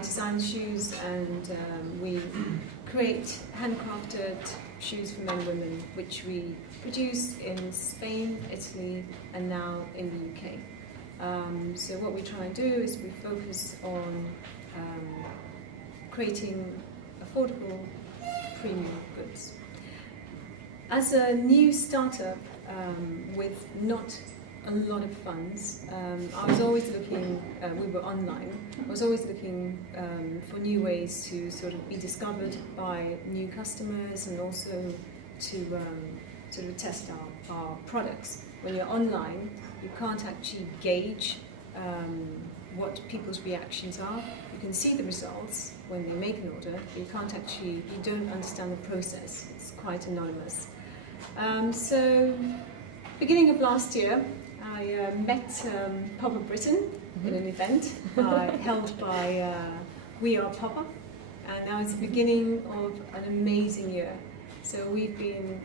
design shoes, and we create handcrafted shoes for men and women, which we produce in Spain, Italy, and now in the UK. So what we try and do is we focus on creating affordable premium goods. As a new startup with not a lot of funds, I was always looking, we were online, I was always looking for new ways to sort of be discovered by new customers, and also to sort of test our products. When you're online, you can't actually gauge what people's reactions are. You can see the results when they make an order, but you don't understand the process. It's quite anonymous. So, beginning of last year, I met PopUp Britain in an event held by We Are PopUp, and that was the beginning of an amazing year. So we've been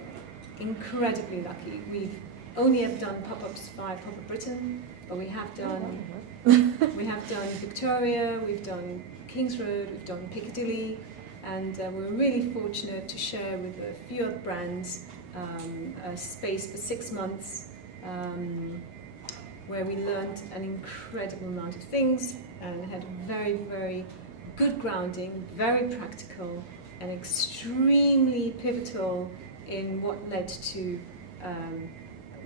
incredibly lucky. We've only ever done pop-ups by PopUp Britain, but we have done Victoria, we've done Kings Road, we've done Piccadilly, and we're really fortunate to share with a few other brands a space for 6 months where we learned an incredible amount of things and had a very, very good grounding, very practical, and extremely pivotal in what led to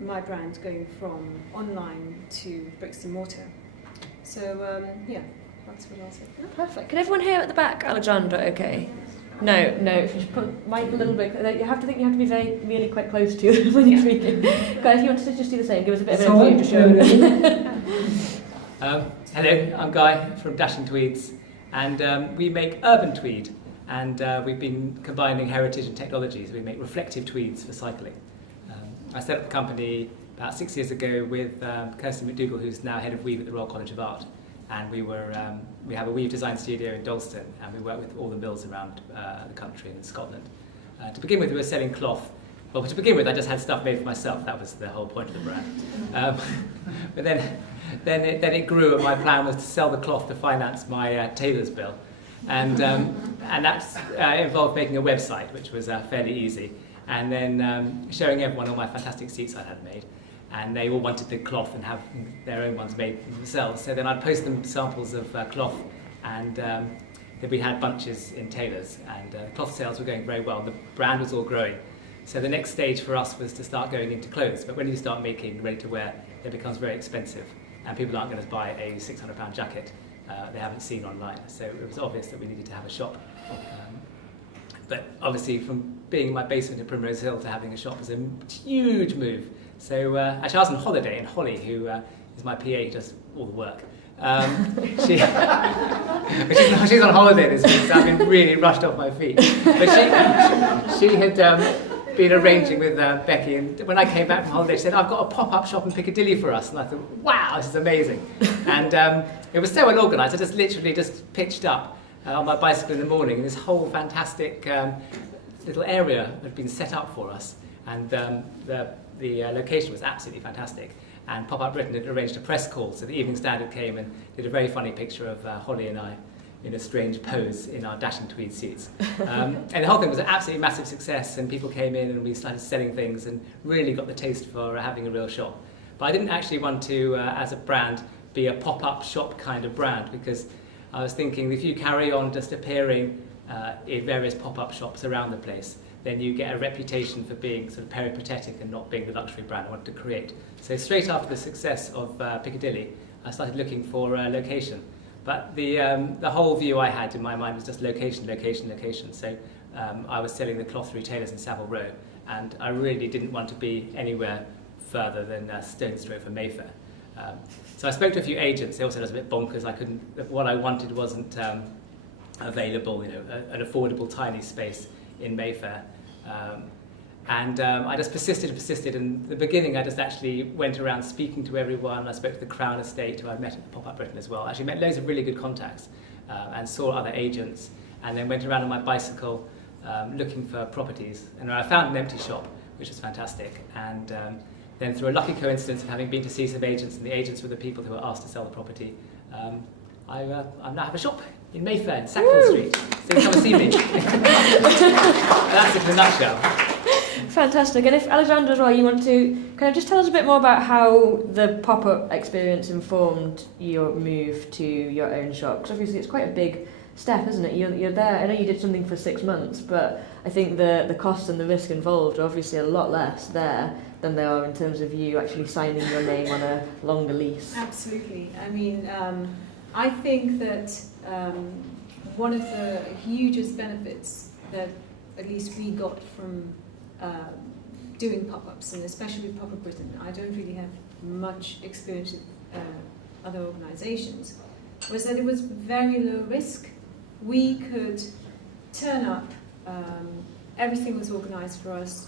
my brand going from online to bricks and mortar. So yeah, that's what I'll say. Oh, perfect. Can everyone hear at the back, Alexandra? Okay. No. If you put mic a little bit, you have to be really quite close to you when you're speaking. Guys, if you want to just do the same, give us a bit of an overview to show. Hello, I'm Guy from Dashing Tweeds, and we make urban tweed, and we've been combining heritage and technologies. We make reflective tweeds for cycling. I set up the company about 6 years ago with Kirsty McDougall, who's now head of Weave at the Royal College of Art, and we have a Weave design studio in Dalston, and we work with all the mills around the country and in Scotland. To begin with, we were selling cloth. Well, to begin with, I just had stuff made for myself. That was the whole point of the brand. But then it grew, and my plan was to sell the cloth to finance my tailor's bill, and that involved making a website, which was fairly easy, and then showing everyone all my fantastic seats I had made. And they all wanted the cloth and have their own ones made themselves. So then I'd post them samples of cloth, and then we had bunches in tailors, and cloth sales were going very well. The brand was all growing. So the next stage for us was to start going into clothes. But when you start making ready-to-wear, it becomes very expensive, and people aren't going to buy a £600 jacket they haven't seen online. So it was obvious that we needed to have a shop. But obviously, from being in my basement in Primrose Hill to having a shop was a huge move. So actually, I was on holiday, and Holly, who is my PA, who does all the work, she's on holiday this week, so I've been really rushed off my feet. But she had been arranging with Becky, and when I came back from holiday, she said, "I've got a pop-up shop in Piccadilly for us," and I thought, "Wow, this is amazing!" And it was so well organised. I just literally pitched up on my bicycle in the morning, and this whole fantastic little area had been set up for us, and the location was absolutely fantastic. And PopUp Britain had arranged a press call, so the Evening Standard came and did a very funny picture of Holly and I in a strange pose in our dashing tweed suits. And the whole thing was an absolutely massive success, and people came in and we started selling things and really got the taste for having a real shop. But I didn't actually want to, as a brand, be a pop-up shop kind of brand, because I was thinking if you carry on just appearing in various pop-up shops around the place, then you get a reputation for being sort of peripatetic and not being the luxury brand I wanted to create. So straight after the success of Piccadilly, I started looking for a location. But the whole view I had in my mind was just location, location, location. So I was selling the cloth retailers in Savile Row, and I really didn't want to be anywhere further than Stone's Throw for Mayfair. So I spoke to a few agents. They all said I was a bit bonkers. What I wanted wasn't available, an affordable tiny space in Mayfair. I just persisted, and in the beginning I just actually went around speaking to everyone. I spoke to the Crown Estate, who I'd met at PopUp Britain as well. Actually met loads of really good contacts, and saw other agents, and then went around on my bicycle looking for properties. And I found an empty shop, which was fantastic, and then through a lucky coincidence of having been to see some agents, and the agents were the people who were asked to sell the property, I now have a shop in Mayfair, in Sackville Street. So you come and see me. That's it in a nutshell. Fantastic. And if Alexandra as well, you want to kind of just tell us a bit more about how the pop-up experience informed your move to your own shop? Because obviously it's quite a big step, isn't it? You're there. I know you did something for 6 months, but I think the cost and the risk involved are obviously a lot less there than they are in terms of you actually signing your name on a longer lease. Absolutely. I mean, I think that one of the hugest benefits that at least we got from doing pop-ups, and especially with PopUp Britain, I don't really have much experience with other organisations, was that it was very low risk. We could turn up, everything was organised for us,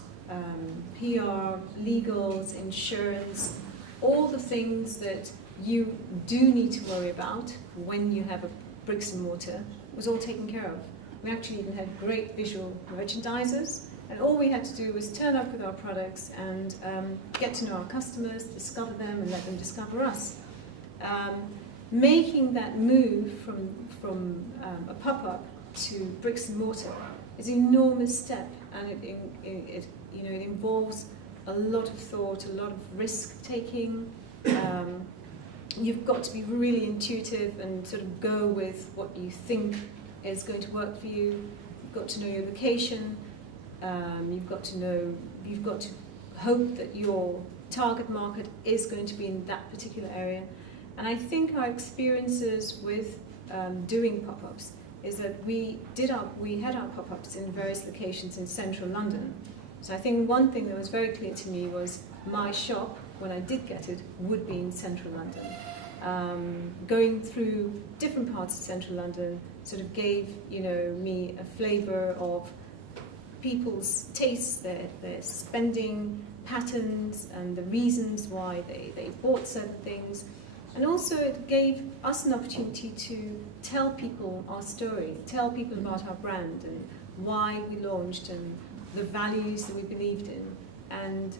PR, legals, insurance, all the things that you do need to worry about when you have a bricks and mortar was all taken care of. We actually even had great visual merchandisers, and all we had to do was turn up with our products and get to know our customers, discover them, and let them discover us. Making that move from a pop-up to bricks and mortar is an enormous step, and it involves a lot of thought, a lot of risk taking. You've got to be really intuitive and sort of go with what you think is going to work for you. You've got to know your location. You've got to hope that your target market is going to be in that particular area. And I think our experiences with doing pop-ups is that we had our pop-ups in various locations in central London. So I think one thing that was very clear to me was my shop, when I did get it, would be in central London. Going through different parts of central London sort of gave me a flavour of people's tastes, their spending patterns, and the reasons why they bought certain things. And also it gave us an opportunity to tell people our story, tell people about our brand and why we launched and the values that we believed in. And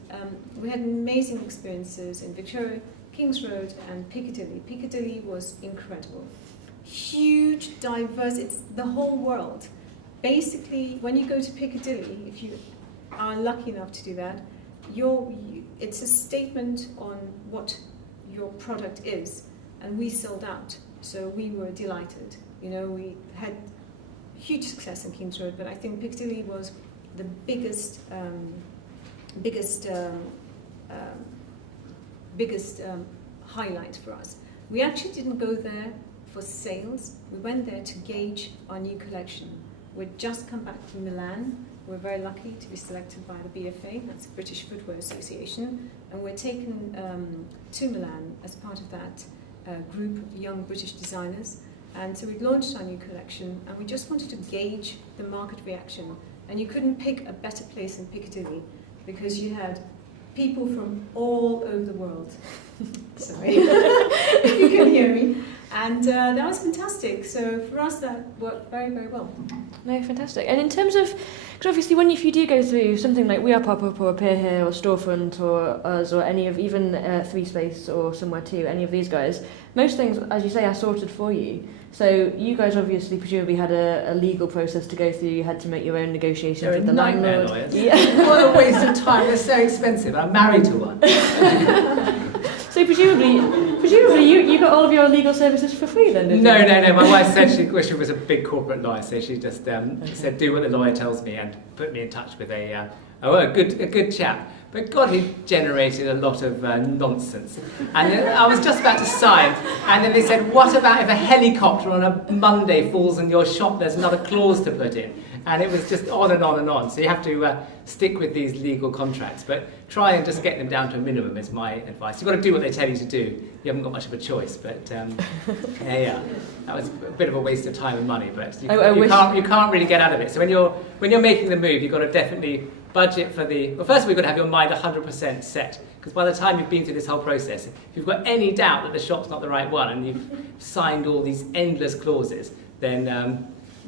we had amazing experiences in Victoria, Kings Road and Piccadilly. Piccadilly was incredible. Huge, diverse, it's the whole world. Basically, when you go to Piccadilly, if you are lucky enough to do that, it's a statement on what your product is, and we sold out, so we were delighted. We had huge success in Kings Road, but I think Piccadilly was the biggest highlight for us. We actually didn't go there for sales. We went there to gauge our new collection. We'd just come back from Milan. We're very lucky to be selected by the BFA, that's the British Footwear Association, and we're taken to Milan as part of that group of young British designers. And so we launched our new collection, and we just wanted to gauge the market reaction. And you couldn't pick a better place in Piccadilly because you had people from all over the world. Sorry, if you can hear me. And that was fantastic. So for us, that worked very, very well. No, fantastic. And in terms of, because obviously if you do go through something like We Are Pop-Up or Appear Here or Storefront or us or any of, even Three Space or Somewhere Too, any of these guys, most things, as you say, are sorted for you. So you guys obviously presumably had a legal process to go through. You had to make your own negotiations with the landlord. Lawyers. Yeah. What a waste of time. They're so expensive. I'm married to one. So presumably you got all of your legal services for free then, didn't you? No. My wife said she wished she was a big corporate lawyer, so she just said, do what the lawyer tells me, and put me in touch with a good chap. But God, he generated a lot of nonsense. And then I was just about to sign, and then they said, what about if a helicopter on a Monday falls in your shop? There's another clause to put in. And it was just on and on and on. So you have to stick with these legal contracts, but try and just get them down to a minimum is my advice. You've got to do what they tell you to do. You haven't got much of a choice, but yeah, that was a bit of a waste of time and money, but you can't really get out of it. So when you're making the move, you've got to definitely budget for well, first of all, you've got to have your mind 100% set, because by the time you've been through this whole process, if you've got any doubt that the shop's not the right one and you've signed all these endless clauses, then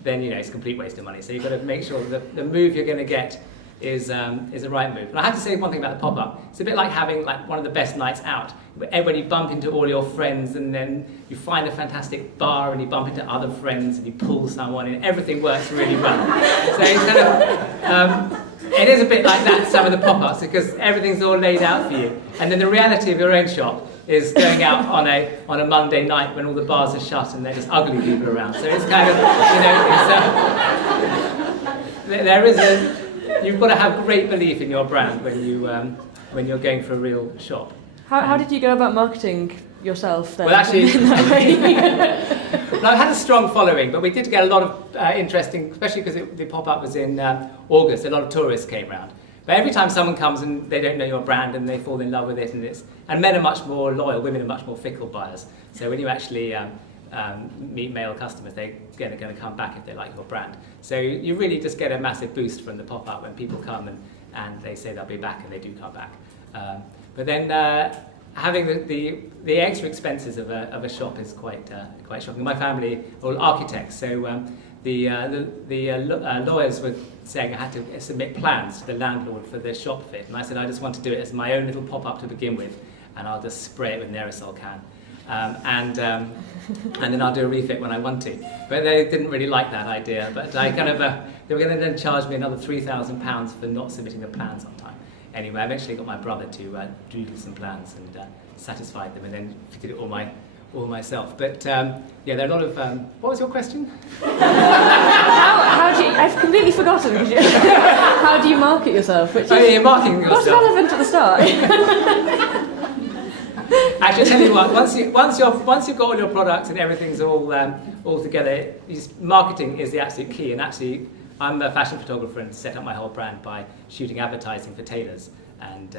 it's a complete waste of money. So you've got to make sure that the move you're going to get is a right move. And I have to say one thing about the pop-up. It's a bit like having like one of the best nights out, when you bump into all your friends and then you find a fantastic bar and you bump into other friends and you pull someone and everything works really well. So it's kind of, it is a bit like that, some of the pop-ups, because everything's all laid out for you. And then the reality of your own shop is going out on a Monday night when all the bars are shut and there's just ugly people around. So it's kind of, there is you've got to have great belief in your brand when you're going for a real shop. How did you go about marketing yourself then? Well, actually, I've had a strong following, but we did get a lot of interesting, especially because the pop-up was in August, a lot of tourists came around. But every time someone comes and they don't know your brand and they fall in love with it, and men are much more loyal, women are much more fickle buyers. So when you actually meet male customers, they're going to come back if they like your brand. So you really just get a massive boost from the pop-up when people come and they say they'll be back, and they do come back. But then having the extra expenses of a shop is quite shocking. My family are all architects, so the lawyers were saying I had to submit plans to the landlord for the shop fit, and I said I just want to do it as my own little pop-up to begin with, and I'll just spray it with an aerosol can. And then I'll do a refit when I want to. But they didn't really like that idea. But I kind of, they were going to then charge me another £3,000 for not submitting the plans on time. Anyway, I eventually got my brother to doodle some plans and satisfied them, and then did it all myself. But yeah, there are a lot of. What was your question? How do you? I've completely forgotten. How do you market yourself? Which you're marketing yourself. What's relevant at the start? Actually, I tell you what. Once you've got all your products and everything's all together, marketing is the absolute key. And actually, I'm a fashion photographer and set up my whole brand by shooting advertising for tailors, and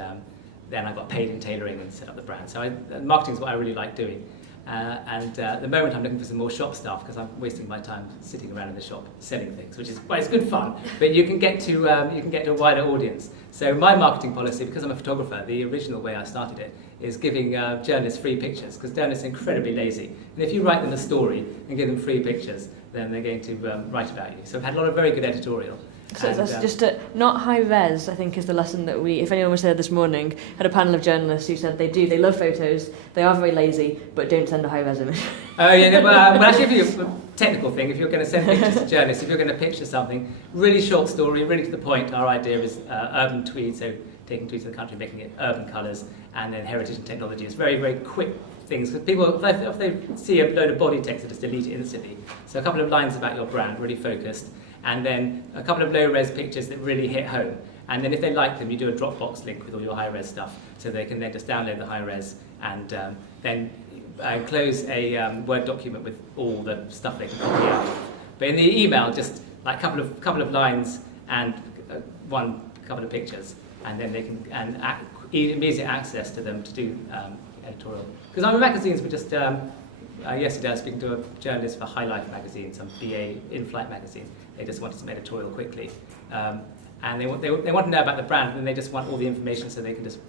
then I got paid in tailoring and set up the brand. So marketing is what I really like doing. And at the moment I'm looking for some more shop stuff because I'm wasting my time sitting around in the shop selling things, which is, well, it's good fun, but you can get to a wider audience. So my marketing policy, because I'm a photographer, the original way I started it is giving journalists free pictures, because journalists are incredibly lazy. And if you write them a story and give them free pictures, then they're going to write about you. So I've had a lot of very good editorial. So that's just not high res, I think, is the lesson that if anyone was there this morning, had a panel of journalists who said they love photos, they are very lazy, but don't send a high res image. Oh yeah, no, well actually, if you're a technical thing, if you're going to send pictures to journalists, if you're going to picture something, really short story, really to the point, our idea is urban tweed, so taking tweeds to the country, making it urban colours, and then heritage and technology. It's very, very quick things, because people, if they see a load of body text, they just delete it instantly. So a couple of lines about your brand, really focused, and then a couple of low-res pictures that really hit home. And then if they like them, you do a Dropbox link with all your high-res stuff, so they can then just download the high-res and then close a Word document with all the stuff they can copy out. But in the email, just like a couple of lines and couple of pictures, and then they can immediate access to them to do editorial. Because I'm in magazines, we just yesterday I was speaking to a journalist for High Life magazine, some BA in-flight magazine. They just wanted some editorial quickly, and they want to know about the brand, and then they just want all the information so they can just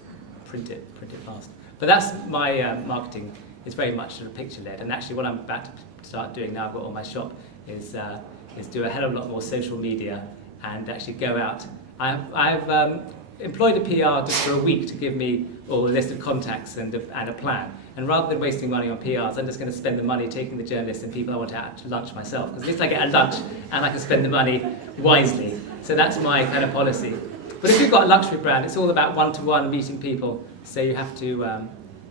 print it fast. But that's my marketing. It's very much sort of picture-led, and actually what I'm about to start doing now, I've got all my shop, is do a hell of a lot more social media and actually go out. I've employed a PR just for a week to give me all a list of contacts and a plan. And rather than wasting money on PRs, I'm just going to spend the money taking the journalists and people I want to out to lunch myself. Because at least I get a lunch and I can spend the money wisely. So that's my kind of policy. But if you've got a luxury brand, it's all about one-to-one meeting people. So you have to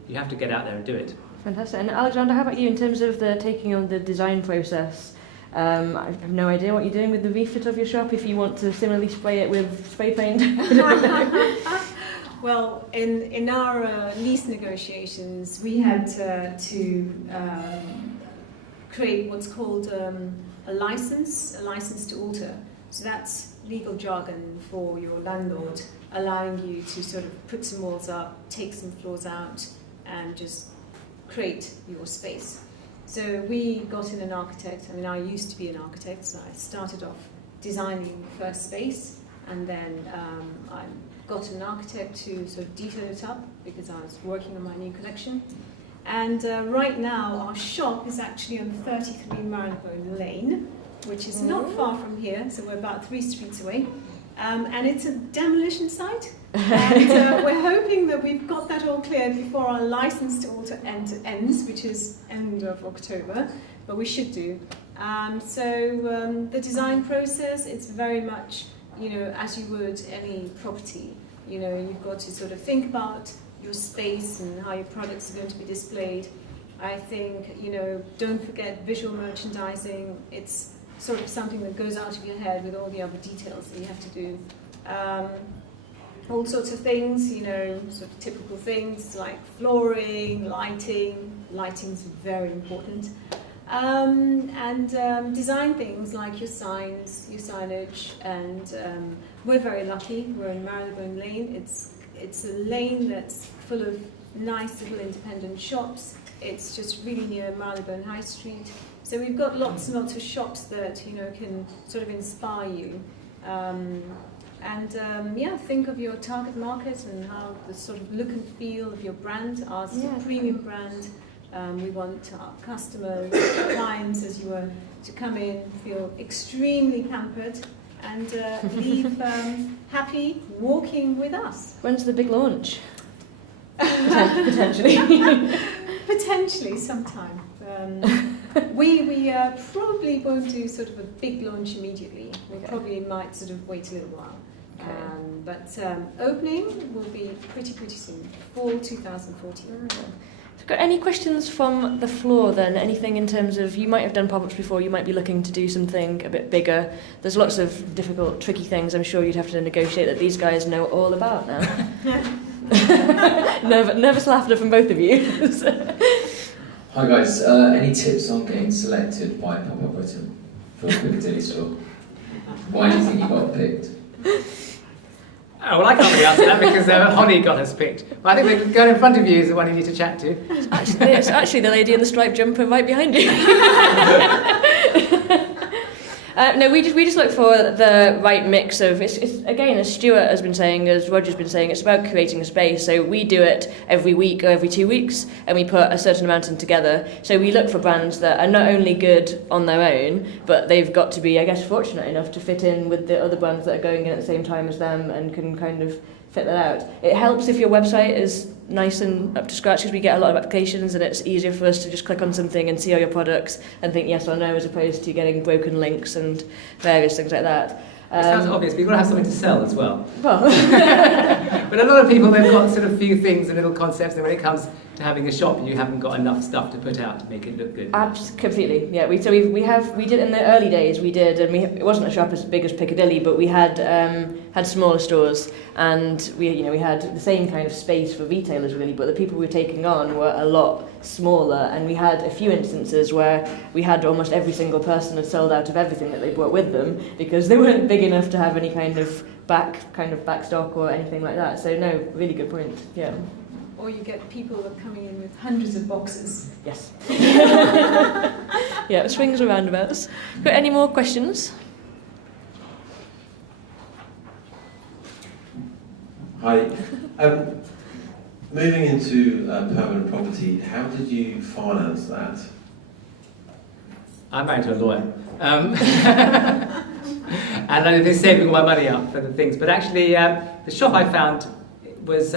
get out there and do it. Fantastic. And Alexandra, how about you in terms of taking on the design process? I have no idea what you're doing with the refit of your shop, if you want to similarly spray it with spray paint. Well, in our lease negotiations, we had to create what's called a license to alter. So that's legal jargon for your landlord, allowing you to sort of put some walls up, take some floors out, and just create your space. So we got in an architect. I mean, I used to be an architect, so I started off designing the first space, and then I got an architect to sort of detail it up because I was working on my new collection. And right now, our shop is actually on 33 Marylebone Lane, which is not far from here, so we're about 3 streets away. and it's a demolition site. And we're hoping that we've got that all cleared before our license to alter ends, which is end of October, but we should do. The design process, it's very much, as you would any property. You've got to sort of think about your space and how your products are going to be displayed. I think, don't forget visual merchandising. It's sort of something that goes out of your head with all the other details that you have to do. All sorts of things, sort of typical things like flooring, lighting. Lighting's very important. Design things like your signs, your signage, and we're very lucky. We're in Marylebone Lane. It's a lane that's full of nice little independent shops. It's just really near Marylebone High Street. So we've got lots and lots of shops that can sort of inspire you. Think of your target market and how the sort of look and feel of your brand. Ours is a premium brand. We want our customers, clients, as you were, to come in, feel extremely pampered, and leave happy walking with us. When's the big launch? Potentially. Potentially sometime. We probably won't do sort of a big launch immediately. We probably might sort of wait a little while. Opening will be pretty soon, fall 2014. Got any questions from the floor then? Anything in terms of, you might have done pop-ups before, you might be looking to do something a bit bigger. There's lots of difficult, tricky things I'm sure you'd have to negotiate that these guys know all about now. Nervous laughter from both of you. Hi guys, any tips on getting selected by PopUp Britain for a Piccadilly store? Why do you think you got picked? Oh, well, I can't really answer that because Holly got us picked. But I think the girl in front of you is the one you need to chat to. It's actually the lady in the striped jumper right behind you. No, we just look for the right mix of, it's again, as Stuart has been saying, as Roger's been saying, it's about creating a space. So we do it every week or every 2 weeks, and we put a certain amount in together. So we look for brands that are not only good on their own, but they've got to be, I guess, fortunate enough to fit in with the other brands that are going in at the same time as them and can kind of fit that out. It helps if your website is nice and up to scratch because we get a lot of applications and it's easier for us to just click on something and see all your products and think yes or no as opposed to getting broken links and various things like that. It sounds obvious, but you've got to have something to sell as well. Well. But a lot of people, they've got sort of few things and little concepts, and when it comes to having a shop, you haven't got enough stuff to put out to make it look good. Completely, yeah. We did in the early days. We did, and it wasn't a shop as big as Piccadilly, but we had smaller stores, and we had the same kind of space for retailers really, but the people we were taking on were a lot smaller, and we had a few instances where we had almost every single person had sold out of everything that they brought with them because they weren't big enough to have any kind of back stock or anything like that. So no, really good point. Yeah. Or you get people that are coming in with hundreds of boxes. Yes. Yeah, swings and roundabouts. Got any more questions? Hi. Moving into permanent property, how did you finance that? I'm married to a lawyer. And I've been saving all my money up for the things. But actually, the shop I found was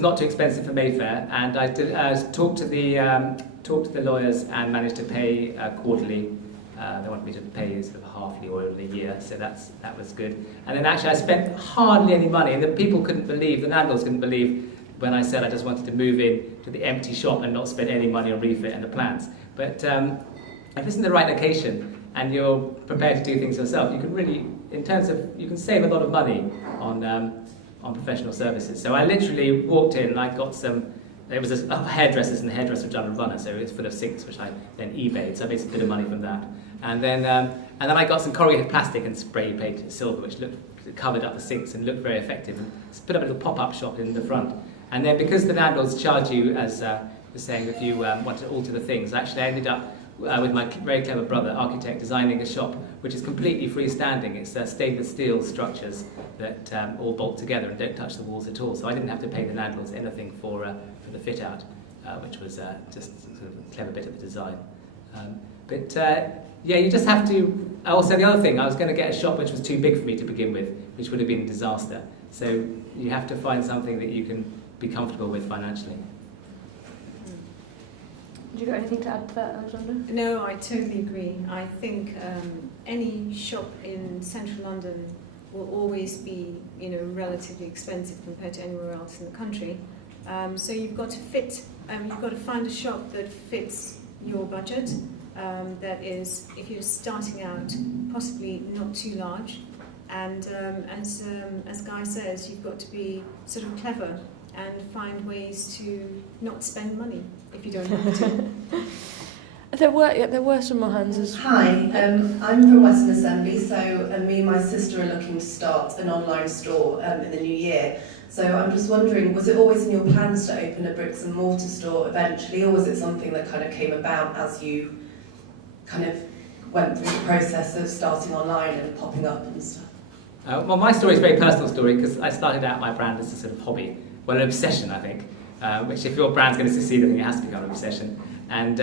not too expensive for Mayfair, and I did talked to the lawyers and managed to pay quarterly. They wanted me to pay sort of halfly or over the year, so that was good. And then actually I spent hardly any money, and the landlords couldn't believe when I said I just wanted to move in to the empty shop and not spend any money on refit and the plans. But if it's in the right location and you're prepared to do things yourself, you can really, you can save a lot of money on professional services. So I literally walked in and I got there was a hairdressers, and the hairdresser was done a runner, so it was full of sinks, which I then eBayed, so I made a bit of money from that. And then I got some corrugated plastic and spray painted silver, which covered up the sinks and looked very effective, and put up a little pop-up shop in the front. And then because the landlords charge you, as was saying, if you want to alter the things, actually I ended up with my very clever brother, architect, designing a shop which is completely freestanding. It's stainless steel structures that all bolt together and don't touch the walls at all. So I didn't have to pay the landlords anything for the fit out, which was just sort of a clever bit of the design. Yeah, you just have to. Also, the other thing, I was going to get a shop which was too big for me to begin with, which would have been a disaster. So you have to find something that you can be comfortable with financially. Have you got anything to add to that, Alexandra? No, I totally agree. I think any shop in central London will always be, relatively expensive compared to anywhere else in the country. So you've got to you've got to find a shop that fits your budget. That is, if you're starting out, possibly not too large. And as Guy says, you've got to be sort of clever and find ways to not spend money if you don't have to. There were some more hands. Hi, I'm from Western Assembly, so me and my sister are looking to start an online store in the new year. So I'm just wondering, was it always in your plans to open a bricks and mortar store eventually, or was it something that kind of came about as you kind of went through the process of starting online and popping up and stuff? Well, my story is a very personal story because I started out my brand as a sort of hobby, well, an obsession, I think, which if your brand's going to succeed, I think it has to become an obsession. And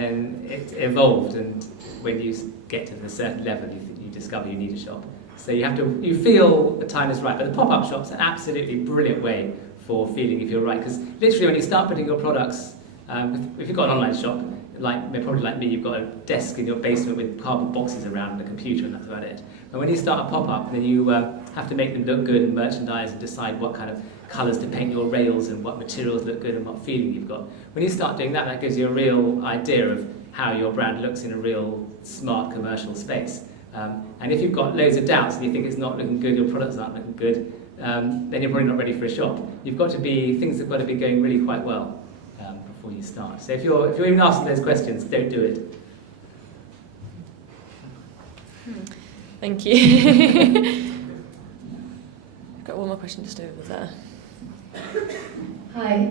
then it evolved, and when you get to a certain level, you discover you need a shop. So you feel the time is right. But the pop-up shop's an absolutely brilliant way for feeling if you're right, because literally when you start putting your products, if you've got an online shop, probably like me, you've got a desk in your basement with cardboard boxes around and a computer, and that's about it. But when you start a pop-up, then you have to make them look good and merchandise and decide what kind of colours to paint your rails and what materials look good and what feeling you've got. When you start doing that, that gives you a real idea of how your brand looks in a real smart commercial space. And if you've got loads of doubts and you think it's not looking good, your products aren't looking good, then you're probably not ready for a shop. Things have got to be going really quite well before you start. So if you're even asking those questions, don't do it. Thank you. I've got one more question just over there. Hi,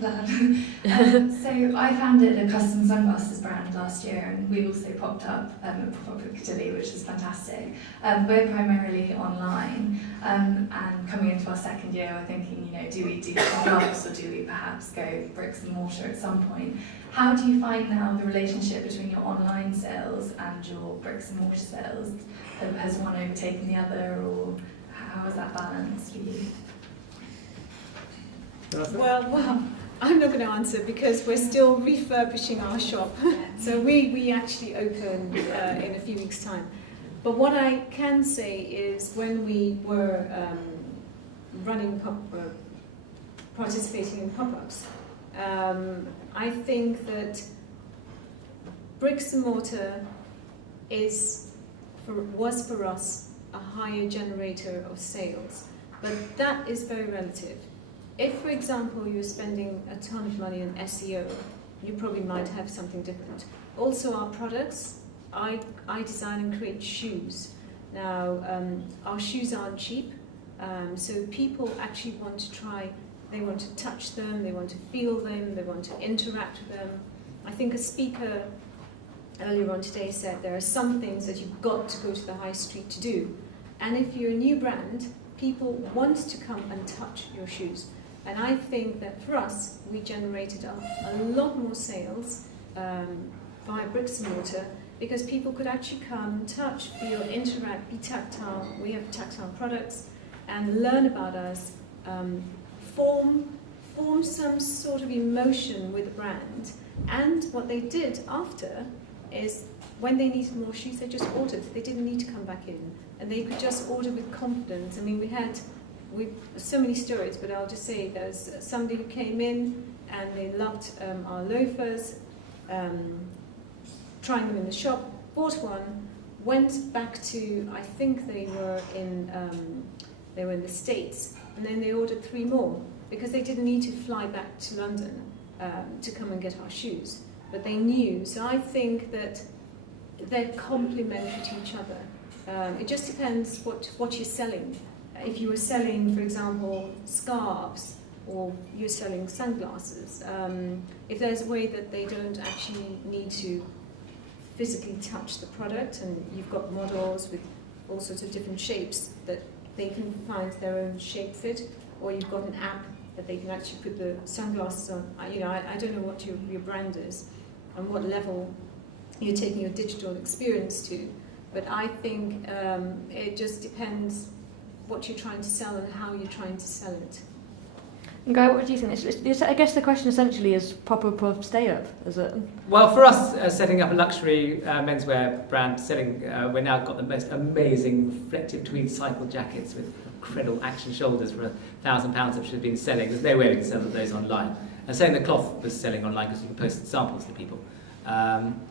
glad. So I founded a custom sunglasses brand last year, and we also popped up at PopUp Piccadilly, which is fantastic. We're primarily online, and coming into our second year, we're thinking, do we do gloves or do we perhaps go bricks and mortar at some point? How do you find now the relationship between your online sales and your bricks and mortar sales? Has one overtaken the other, or how is that balanced for you? Well, I'm not going to answer because we're still refurbishing our shop. So we actually open in a few weeks' time. But what I can say is when we were participating in pop-ups, I think that bricks and mortar was for us a higher generator of sales. But that is very relative. If, for example, you're spending a ton of money on SEO, you probably might have something different. Also, our products, I design and create shoes. Now, our shoes aren't cheap, so people actually want to try, they want to touch them, they want to feel them, they want to interact with them. I think a speaker earlier on today said there are some things that you've got to go to the high street to do. And if you're a new brand, people want to come and touch your shoes. And I think that for us, we generated a lot more sales via bricks and mortar because people could actually come, touch, feel, interact, be tactile. We have tactile products and learn about us, form some sort of emotion with the brand. And what they did after is when they needed more shoes, they just ordered. They didn't need to come back in. And they could just order with confidence. I mean, we've so many stories, but I'll just say there's somebody who came in and they loved our loafers, trying them in the shop, bought one, went back to, I think they were in the States, and then they ordered 3 more because they didn't need to fly back to London to come and get our shoes, but they knew. So I think that they're complementary to each other. It just depends what you're selling. If you were selling, for example, scarves, or you're selling sunglasses, if there's a way that they don't actually need to physically touch the product, and you've got models with all sorts of different shapes that they can find their own shape fit, or you've got an app that they can actually put the sunglasses on. I don't know what your brand is, and what level you're taking your digital experience to. But I think it just depends what you're trying to sell and how you're trying to sell it. And Guy, what do you think? I guess the question essentially is PopUp or Stayup, is it? Well, for us, setting up a luxury menswear brand, we've now got the most amazing reflective tweed cycle jackets with incredible action shoulders for £1,000, which have been selling. There's no way we can sell those online. And saying the cloth was selling online because you can post samples to people.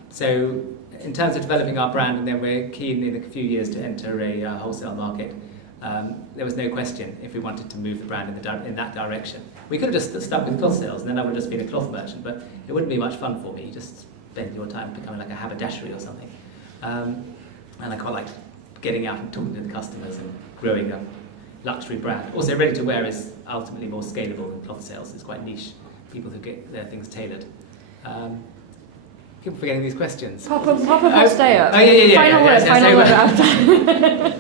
So in terms of developing our brand, and then we're keen in a few years to enter a wholesale market, there was no question if we wanted to move the brand in that direction. We could have just stuck with cloth sales, and then I would have just been a cloth merchant, but it wouldn't be much fun for me. You just spend your time becoming like a haberdashery or something. And I quite like getting out and talking to the customers and growing a luxury brand. Also, ready-to-wear is ultimately more scalable than cloth sales. It's quite niche, people who get their things tailored. Keep forgetting these questions. PopUp or Stayup? Oh, yeah. Final word.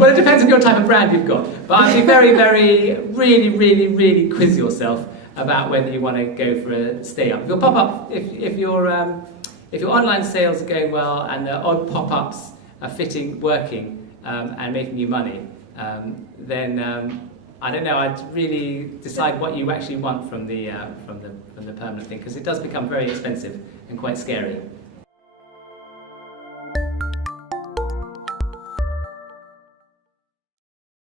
Well, it depends on your type of brand you've got. But I'd be very, very, really quiz yourself about whether you want to go for a Stayup. If your pop-up, if your online sales are going well and the odd pop-ups are working and making you money, then I don't know. I'd really decide what you actually want from the permanent thing, because it does become very expensive and quite scary.